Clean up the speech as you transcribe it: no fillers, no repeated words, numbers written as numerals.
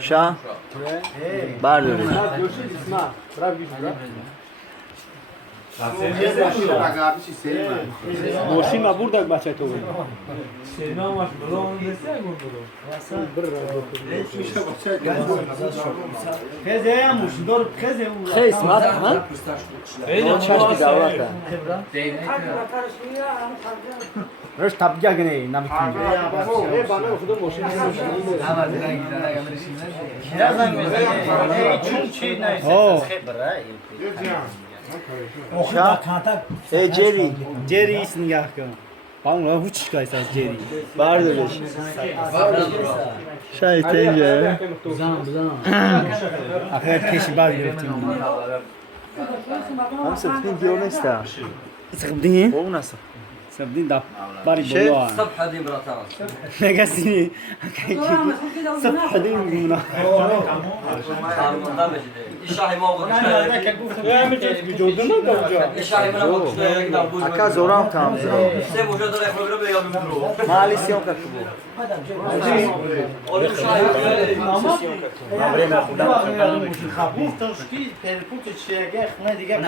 شا بردارید ماشین ما بردک بچه تو خیلی اسمت همه چشم دولت رش تبگه گنه نمیتونی ای جری جری ایست نگاه کن بالا هیچ کاری از جری بردارش شاید اینجا آخر کشی بعد گرفتیم هم سبتین دیو نیستم سبدین اون است سبدین دا باری بلا صبح دي براتاس نگسی صبح دین میمونه الشاهي ما قلت الشاهي ما قلت اکا زورم تام سه موجود داره خبر به یا میمرو مالیسیون که تو اول الشاهي خبوف تشکی پرپوت چیه نه دیگه